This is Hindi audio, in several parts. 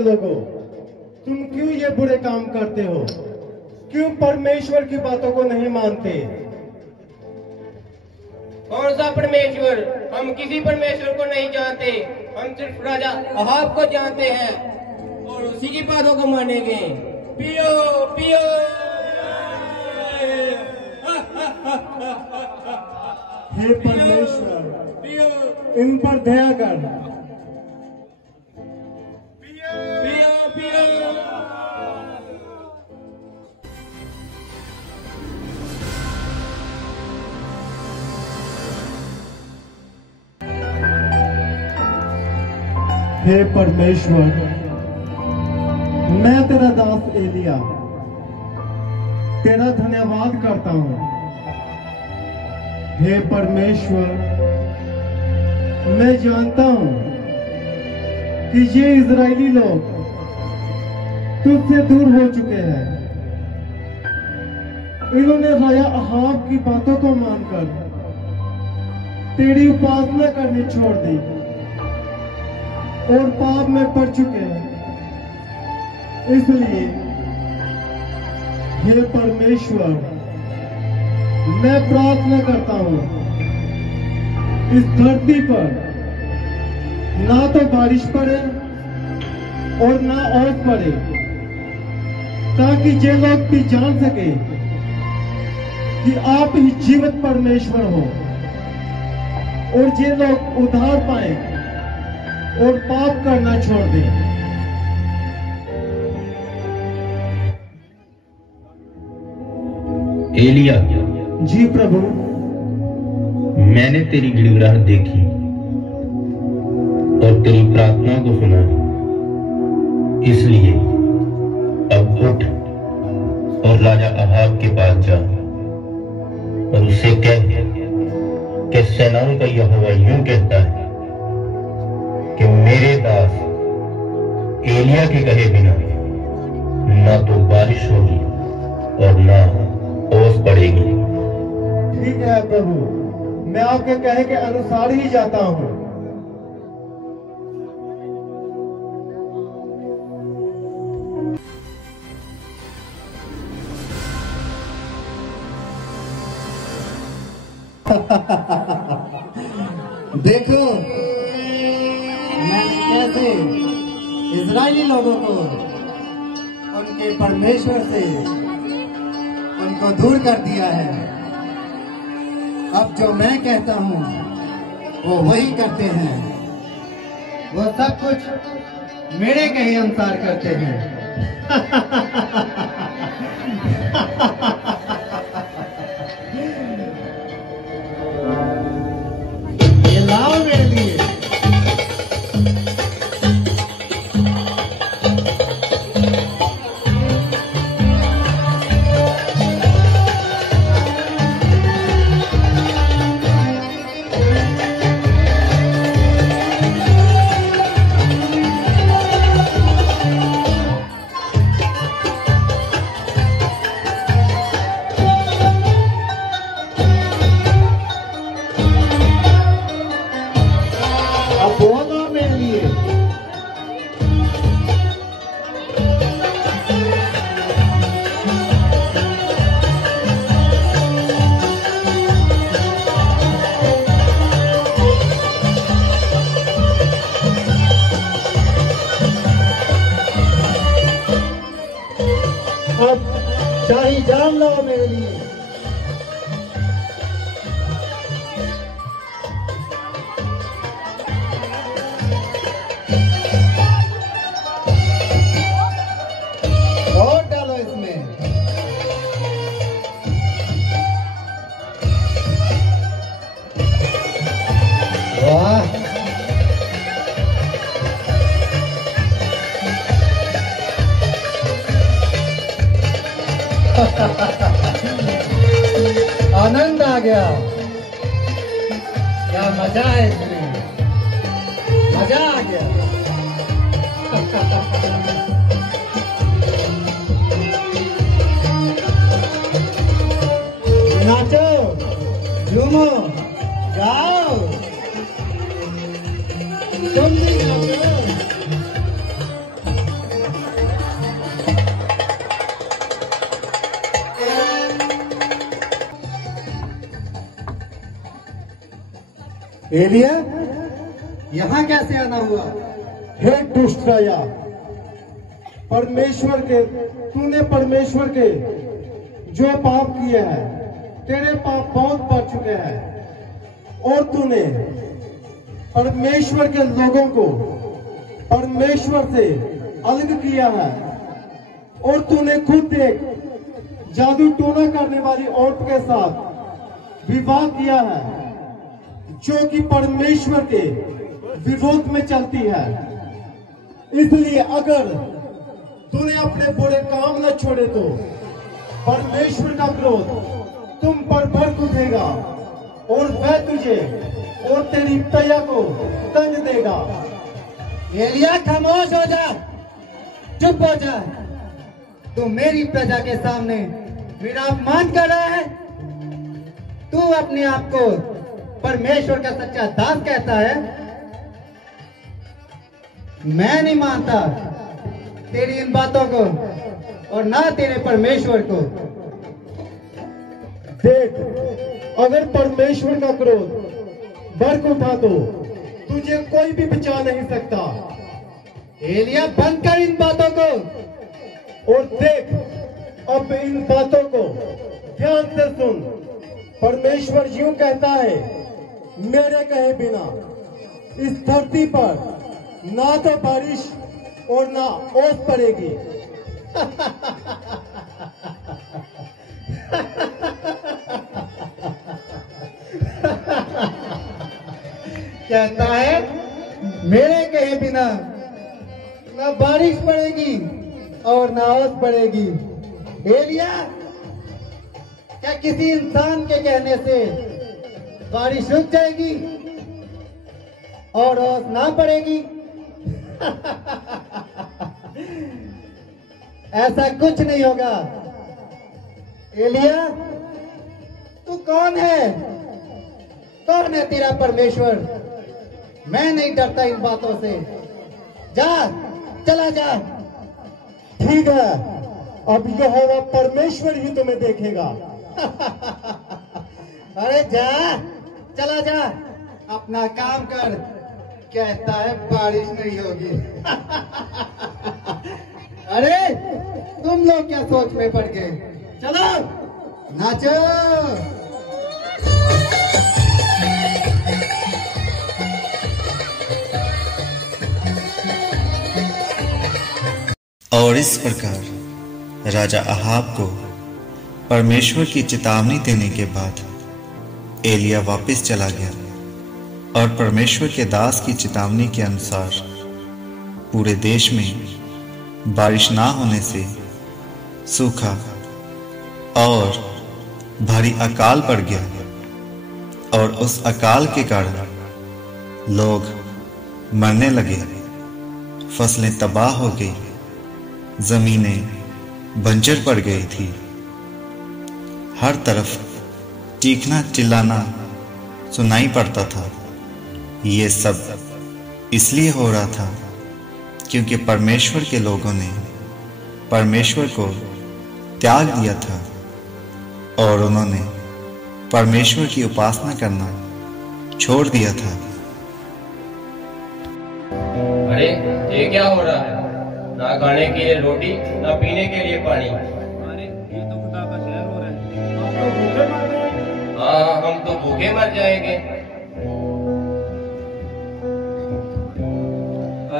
के लोगों, तुम क्यों ये बुरे काम करते हो? क्यों परमेश्वर की बातों को नहीं मानते? कौन सा परमेश्वर? हम किसी परमेश्वर को नहीं जानते। हम सिर्फ राजा अहाब को जानते हैं और उसी की बातों को मानेंगे। पियो पियो। हे परमेश्वर, इन पर दया कर। पियो पियो। हे परमेश्वर, मैं तेरा दास एलिया तेरा धन्यवाद करता हूँ। हे परमेश्वर, मैं जानता हूँ कि ये इजरायली लोग तुझसे दूर हो चुके हैं। इन्होंने राजा अहाब की बातों को मानकर तेरी उपासना करनी छोड़ दी और पाप में पड़ चुके हैं। इसलिए हे परमेश्वर, मैं प्रार्थना करता हूं, इस धरती पर ना तो बारिश पड़े और ना ओस पड़े, ताकि ये लोग भी जान सके कि आप ही जीवित परमेश्वर हो और ये लोग उद्धार पाए और पाप करना छोड़ दें। एलिया, जी प्रभु। मैंने तेरी गिड़गिड़ाहट देखी और तेरी प्रार्थना को सुना है। इसलिए अब उठ और राजा अहाब के पास जा और उससे कह कि सेनाओं का यहोवा यूं कहता है कि मेरे दास एलिया के कहे बिना ना तो बारिश होगी और ना ओस पड़ेगी। ठीक है प्रभु, मैं आपके कहे के अनुसार ही जाता हूँ। देखो मैंने कैसे इजरायली लोगों को उनके परमेश्वर से उनको दूर कर दिया है। अब जो मैं कहता हूँ वो वही करते हैं। वो सब कुछ मेरे कहे अनुसार करते हैं। ये लाओ मेरे लिए। अब शाही जाम लाओ मेरे लिए। और डालो इसमें। वाह, आनंद आ गया। क्या मजा है इसमें, मजा आ गया। नाचो, झूमो, गाओ, तुम भी नाचो। एलिया, यहाँ कैसे आना हुआ? हे दुष्ट राजा, तूने परमेश्वर के जो पाप किए हैं, तेरे पाप बहुत बढ़ चुके हैं और तूने परमेश्वर के लोगों को परमेश्वर से अलग किया है। और तूने खुद एक जादू टोना करने वाली औरत के साथ विवाह किया है, जो कि परमेश्वर के विरोध में चलती है। इसलिए अगर तूने अपने बुरे काम न छोड़े तो परमेश्वर का क्रोध तुम पर भड़क उठेगा और वह तुझे और तेरी प्रजा को दंड देगा। एलिया, खामोश हो जा, चुप हो जा। तू मेरी प्रजा के सामने मेरा अपमान कर रहा है। तू अपने आप को परमेश्वर का सच्चा दास कहता है। मैं नहीं मानता तेरी इन बातों को और ना तेरे परमेश्वर को। देख, अगर परमेश्वर का क्रोध भड़क उठा तो तुझे कोई भी बचा नहीं सकता। एलिया, बंद कर इन बातों को। और देख, अब इन बातों को ध्यान से सुन। परमेश्वर यूं कहता है, मेरे कहे बिना इस धरती पर ना तो बारिश और ना ओस पड़ेगी। कहता है मेरे कहे बिना ना बारिश पड़ेगी और ना ओस पड़ेगी। एलिया, क्या किसी इंसान के कहने से बारिश रुक जाएगी और ओस ना पड़ेगी? ऐसा कुछ नहीं होगा। एलिया, तू कौन है? कौन है तेरा परमेश्वर? मैं नहीं डरता इन बातों से। जा, चला जा। ठीक है, अब यहोवा परमेश्वर ही तुम्हें देखेगा। अरे जा, चला जा, अपना काम कर। कहता है बारिश नहीं होगी। अरे तुम लोग क्या सोच में पड़ गए? चलो नाचो। और इस प्रकार राजा अहाब को परमेश्वर की चेतावनी देने के बाद एलिया वापस चला गया और परमेश्वर के दास की चेतावनी के अनुसार पूरे देश में बारिश ना होने से सूखा और भारी अकाल पड़ गया और उस अकाल के कारण लोग मरने लगे, फसलें तबाह हो गई, जमीनें बंजर पड़ गई थी। हर तरफ चीखना चिल्लाना सुनाई पड़ता था। ये सब इसलिए हो रहा था क्योंकि परमेश्वर के लोगों ने परमेश्वर को त्याग दिया था और उन्होंने परमेश्वर की उपासना करना छोड़ दिया था। अरे ये क्या हो रहा है? ना खाने के लिए रोटी, ना पीने के लिए पानी। अरे ये तो खुदा का शहर हो रहा है। हम तो भूखे मर गए। हाँ, हम तो भूखे मर जाएंगे।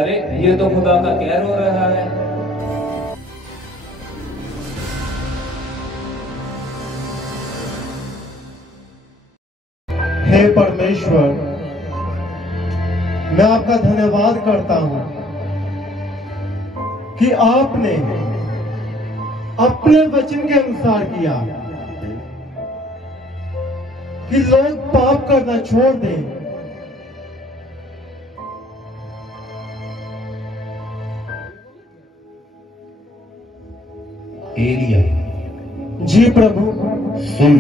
अरे ये तो खुदा का कहर हो रहा है। हे परमेश्वर, मैं आपका धन्यवाद करता हूं कि आपने अपने वचन के अनुसार किया कि लोग पाप करना छोड़ दें। एलिया, जी प्रभु। सुन,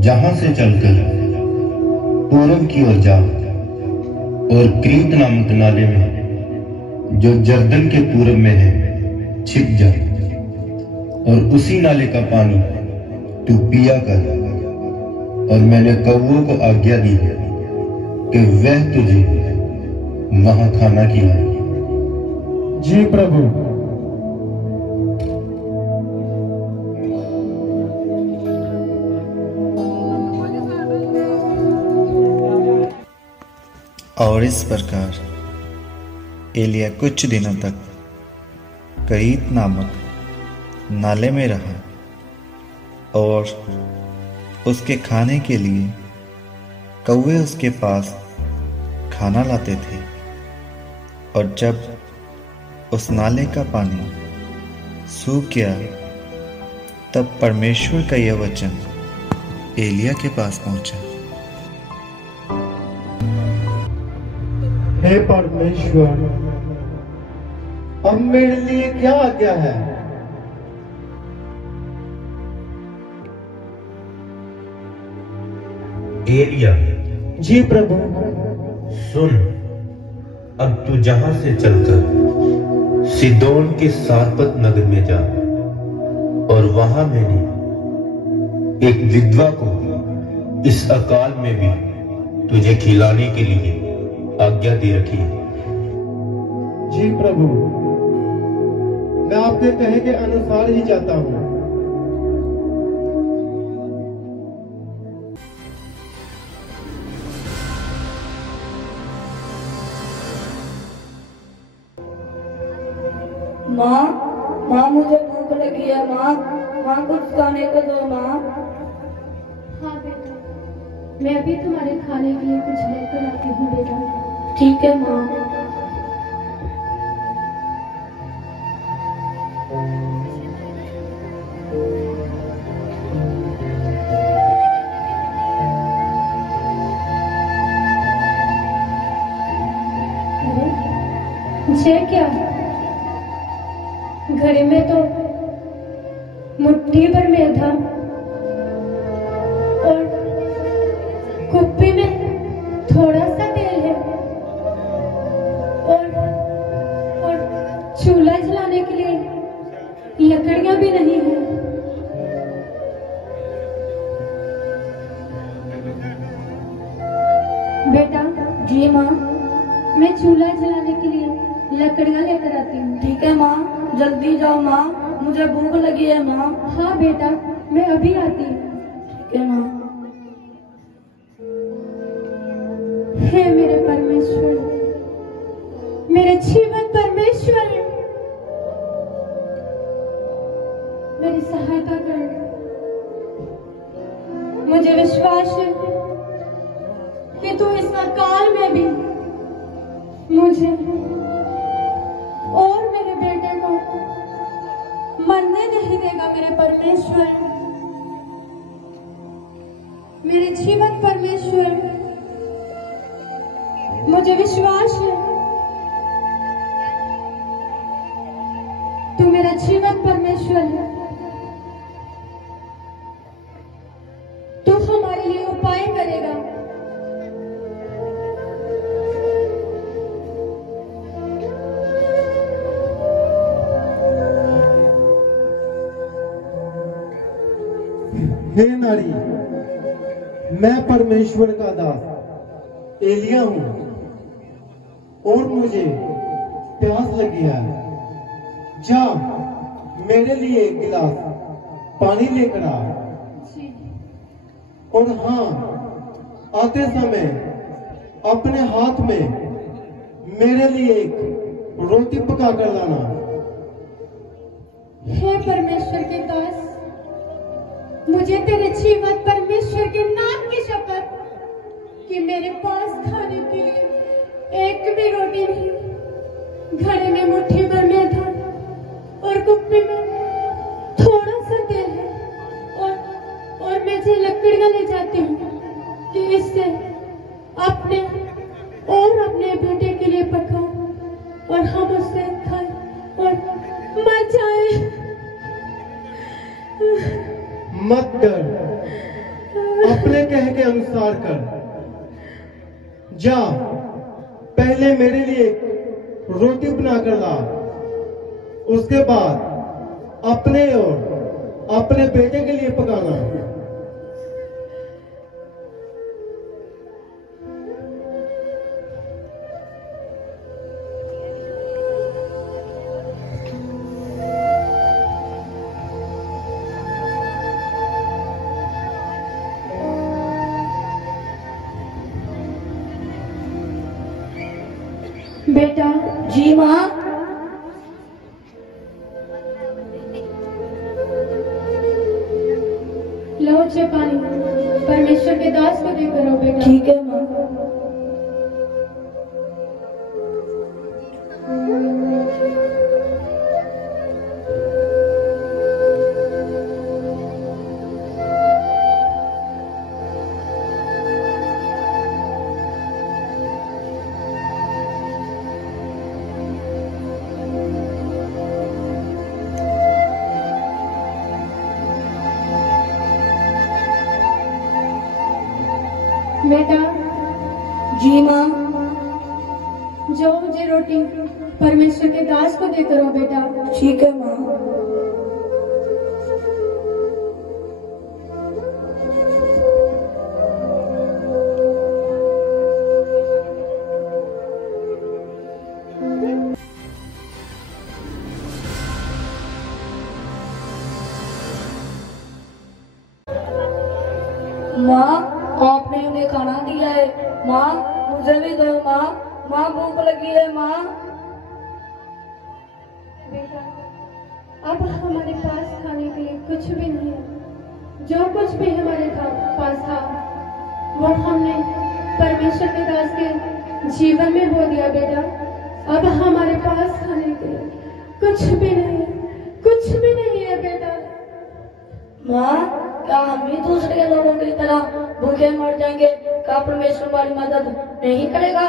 जहां से चलकर पूरब की ओर जा और क्रीत नामक नाले में जो जर्दन के पूरब में है छिप जा और उसी नाले का पानी तू पिया कर। और मैंने कौवों को आज्ञा दी है कि वह तुझे वहां खाना खिलाए। जी प्रभु। और इस प्रकार एलिया कुछ दिनों तक करीत नामक नाले में रहा और उसके खाने के लिए कौवे उसके पास खाना लाते थे। और जब उस नाले का पानी सूख गया तब परमेश्वर का यह वचन एलिया के पास पहुंचा। हे परमेश्वर, अब मेरे लिए क्या आज्ञा है? एलिया, जी प्रभु। सुन, अब तू जहां से चलकर सिदोन के सारपत नगर में जा और वहां मैंने एक विधवा को इस अकाल में भी तुझे खिलाने के लिए आज्ञा दे रखी है। जी प्रभु, मैं आपके कहे के अनुसार ही जाता हूँ। माँ, माँ मुझे भूख लगी है। माँ, माँ कुछ खाने को दो। माँ। हाँ बेटा, मैं अभी तुम्हारे खाने के लिए कुछ लेकर आती हूँ बेटा। ठीक है माँ। अरे ये क्या? घड़े में तो मुट्ठी भर में था और कुप्पी में थोड़ा सा तेल है और चूल्हा जलाने के लिए लकड़ियां भी नहीं है। बेटा। जी माँ। मैं चूल्हा जलाने के लिए लकड़ियां लेकर आती हूँ। ठीक है माँ, जल्दी जाओ माँ, मुझे भूख लगी है माँ। हाँ बेटा, मैं अभी आती हूँ। ठीक है माँ। हे मेरे परमेश्वर, मेरे जीवन परमेश्वर, मेरी सहायता कर। मुझे विश्वास है कि तू इस अकाल में भी मुझे और मेरे बेटे को मरने नहीं देगा। मेरे परमेश्वर, मेरे जीवन परमेश्वर, मुझे विश्वास है तू मेरा जीवन परमेश्वर है। तू हमारे लिए उपाय करेगा। हे नारी, मैं परमेश्वर का दास एलिया हूँ और मुझे प्यास लगी है। जा मेरे लिए एक गिलास पानी लेकर आ। और हाँ, आते समय अपने हाथ में मेरे लिए एक रोटी पका कर लाना। हे परमेश्वर के दास, मुझे तेरे जीवन परमेश्वर के नाम की शपथ कि मेरे पास खाने के लिए एक भी रोटी नहीं, घड़े में मुट्ठी भर में था और कुप्पी में थोड़ा सा तेल है और मैं जो लकड़ियां ले जाती हूँ कि इससे अपने और अपने बेटे के लिए पकाऊं और हम उससे खाएं और मर जाएं। मत डर, अपने कहे के अनुसार कर। जा पहले मेरे लिए रोटी बनाकर ला, उसके बाद अपने और अपने बेटे के लिए पकाना। जी माँ। लो चे पानी परमेश्वर के दास को देकर आओ बेटा। ठीक है माँ। बेटा। जी माँ। जो मुझे रोटी परमेश्वर के दास को देकर आओ बेटा। ठीक है माँ। माँ आपने उन्हें खाना दिया है। माँ मुझे भी दो माँ। माँ भूख लगी है माँ। बेटा अब हमारे पास खाने के लिए कुछ भी नहीं है। जो कुछ भी हमारे पास था वो हमने परमेश्वर के दास के जीवन में बो दिया बेटा। अब हमारे पास खाने के लिए कुछ भी नहीं है, कुछ भी नहीं है बेटा। माँ क्या हम भी दूसरे लोगों की तरह भूखे मर जाएंगे? क्या परमेश्वर हमारी मदद नहीं करेगा?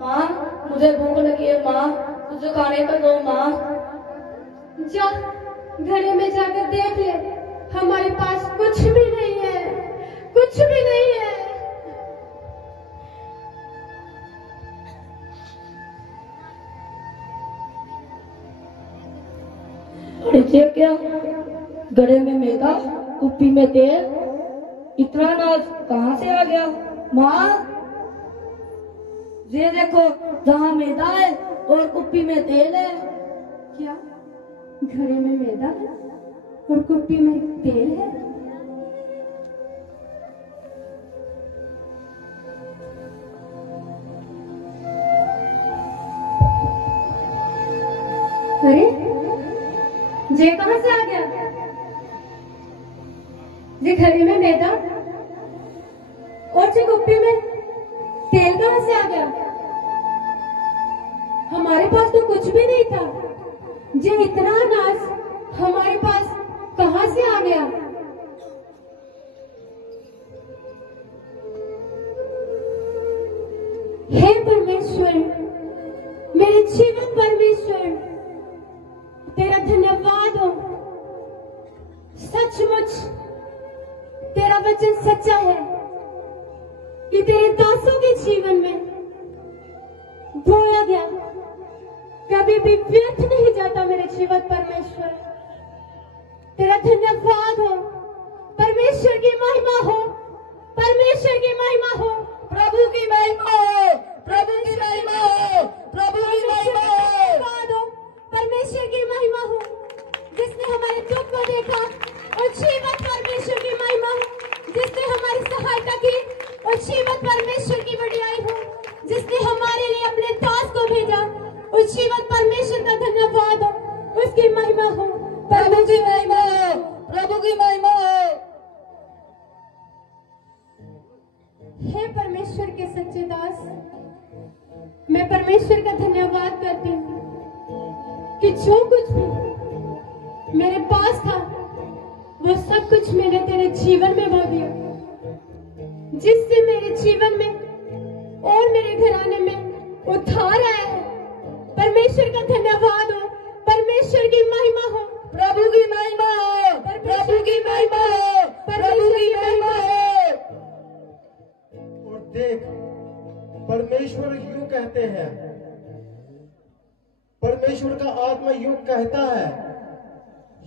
माँ मुझे भूख लगी है माँ, मुझे खाने को दो माँ। जा घरे में जाकर देख ले, हमारे पास कुछ भी नहीं है, कुछ भी नहीं है। ये क्या? गड़े में मैदा, कुप्पी में तेल, इतना अनाज कहाँ से आ गया? माँ ये देखो, जहाँ मैदा है और कुप्पी में तेल है। क्या घड़े में मैदा है और कुप्पी में तेल है? अरे ये कहाँ से आ गया? ये घड़े में मैदा और ये कुप्पी में तेल कहाँ से आ गया? हमारे पास तो कुछ भी नहीं था। ये इतना अनाज हमारे पास कहाँ से आ गया? हे परमेश्वर, मेरे जीवन परमेश्वर, तेरा धन्यवाद हो। सचमुच तेरा वचन सच्चा है कि तेरे दासों के जीवन में बोया गया कभी भी व्यर्थ नहीं जाता। मेरे जीवन परमेश्वर, तेरा धन्यवाद हो। परमेश्वर की महिमा हो, परमेश्वर की महिमा हो, प्रभु की महिमा हो, प्रभु की महिमा हो, प्रभु की महिमा हो। परमेश्वर की महिमा हो, जिसने हमारे दुख को देखा। और जीवन परमेश्वर की महिमा हो, जिसने हमारी सहायता की। और जीवन परमेश्वर की बड़ाई हो, जिसने हमारे लिए अपने दास को भेजा। और जीवन परमेश्वर का धन्यवाद हो, उसकी महिमा हो। प्रभु की महिमा हो, प्रभु की महिमा हो। हे परमेश्वर के सच्चे दास, मैं परमेश्वर का धन्यवाद करती हूँ कि जो कुछ भी मेरे पास था वो सब कुछ मैंने तेरे जीवन में बो दिया, जिससे मेरे जीवन में और मेरे घराने में उद्धार आया है। परमेश्वर का धन्यवाद हो, परमेश्वर की महिमा हो, प्रभु की महिमा हो, प्रभु की महिमा हो, प्रभु की महिमा हो। और देख, परमेश्वर यूं कहते हैं, परमेश्वर का आत्मा यूं कहता है,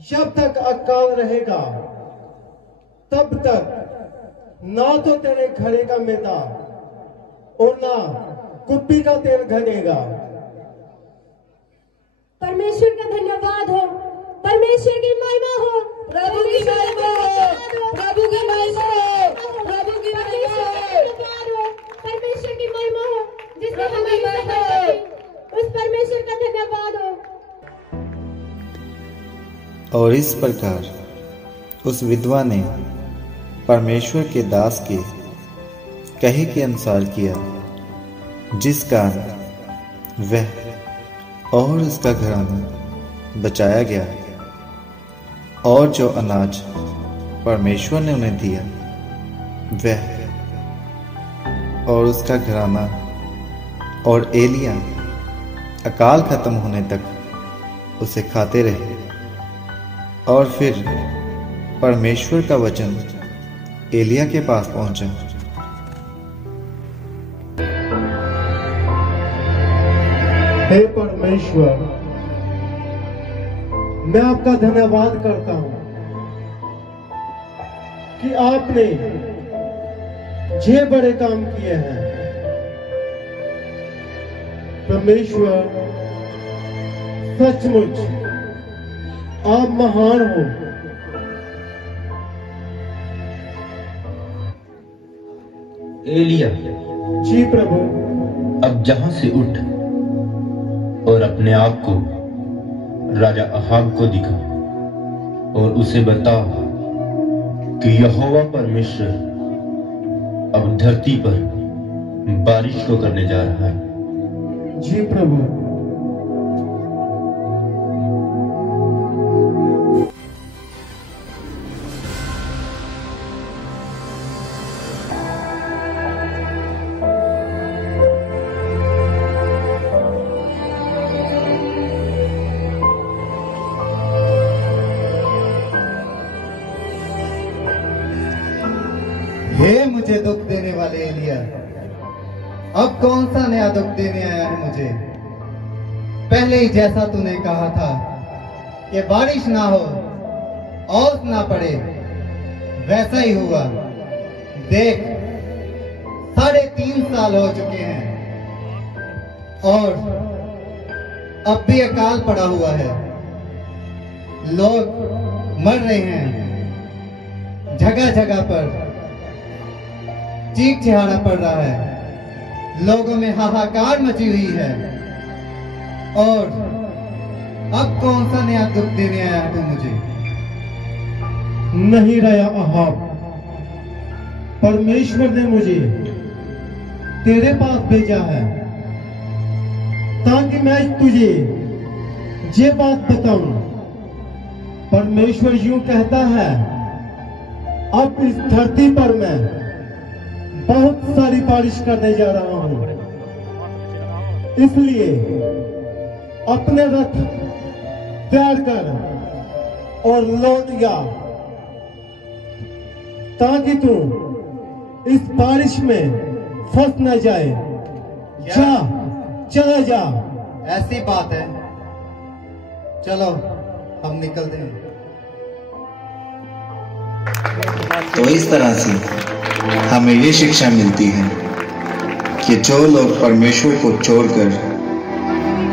जब तक अकाल रहेगा तब तक ना तो तेरे घड़े का मैदा और ना कुप्पी का तेल घटेगा। परमेश्वर का धन्यवाद हो, परमेश्वर की महिमा हो, प्रभु की महिमा हो, प्रभु की महिमा हो, प्रभु की महिमा हो, परमेश्वर की महिमा हो, जिसने हमारी और इस प्रकार उस विधवा ने परमेश्वर के दास के कहे के अनुसार किया, जिस कारण वह और उसका घराना बचाया गया। और जो अनाज परमेश्वर ने उन्हें दिया, वह और उसका घराना और एलिया अकाल खत्म होने तक उसे खाते रहे। और फिर परमेश्वर का वचन एलिया के पास पहुंचा। हे परमेश्वर, मैं आपका धन्यवाद करता हूं कि आपने ये बड़े काम किए हैं। परमेश्वर, सचमुच आप महान हो। एलिया, जी प्रभु। अब जहां से उठ और अपने आप को राजा अहाब को दिखा और उसे बता कि यहोवा परमेश्वर अब धरती पर बारिश को करने जा रहा है। जी प्रभु। हे मुझे दुख देने वाले एलिया, अब कौन सा नया दुख देने आया है मुझे? पहले ही जैसा तूने कहा था कि बारिश ना हो, ओस ना पड़े, वैसा ही हुआ। देख, 3.5 साल हो चुके हैं और अब भी अकाल पड़ा हुआ है। लोग मर रहे हैं, जगह जगह पर चीख चिहाड़ा पड़ रहा है, लोगों में हाहाकार मची हुई है। और अब कौन सा नया दुख देने आया तू मुझे? नहीं राजा अहाब, परमेश्वर ने मुझे तेरे पास भेजा है ताकि मैं तुझे ये बात बताऊं। परमेश्वर यूं कहता है, अब इस धरती पर मैं बहुत सारी बारिश करने जा रहा हूं, इसलिए अपने रथ तैयार कर और लौट जा, ताकि तू इस बारिश में फंस न जाए। जा, चला जा। ऐसी बात है, चलो हम निकलते हैं। तो इस तरह से हमें ये शिक्षा मिलती है कि जो लोग परमेश्वर को छोड़कर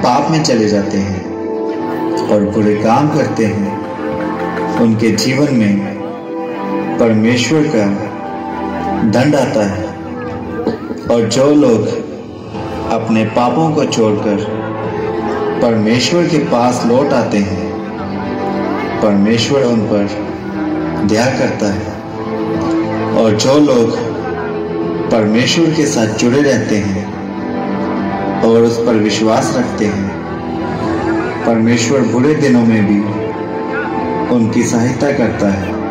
पाप में चले जाते हैं और बुरे काम करते हैं, उनके जीवन में परमेश्वर का दंड आता है। और जो लोग अपने पापों को छोड़कर परमेश्वर के पास लौट आते हैं, परमेश्वर उन पर दया करता है। और जो लोग परमेश्वर के साथ जुड़े रहते हैं और उस पर विश्वास रखते हैं, परमेश्वर बुरे दिनों में भी उनकी सहायता करता है।